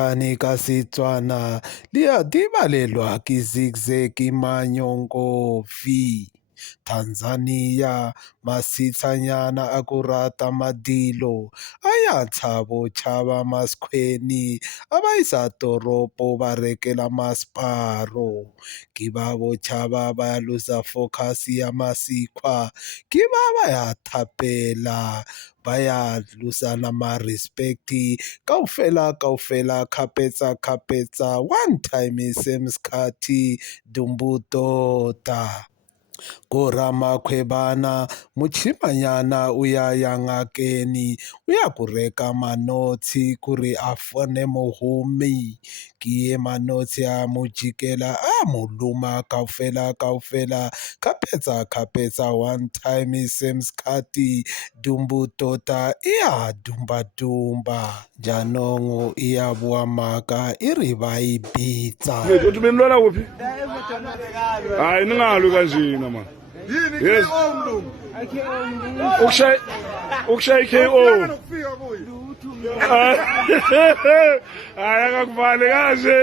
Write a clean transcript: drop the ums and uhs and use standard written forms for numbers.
Lekgane ka Setswana le a dibalelwa ke Zigzag Manyongo V. Tanzania masitshanyana a ku rata madilo a ya tshavo chava maskhweni a va yisa toropo va rekela masparo ke va vo chava va ya luza focus ya masikhwa ke va ya thapela ba ya lusana ma-respect kaofela khapetsa one time same skhathi dumbu tota ko Ramakhwebana muchimanyana u ya ngakeni u ya ku reka manotshi ku ri a fone mohumi ke ye manotshi a mo jikela a mo luma kaofela khapetsa one time same skhathi dumbu tota e ya dumba jaanong e ya boa maka e re ba e bitsa uthi bemlwana kuphi hayi ningalu kanjena man yes ukushaya i-KO hayi akakuvale kanje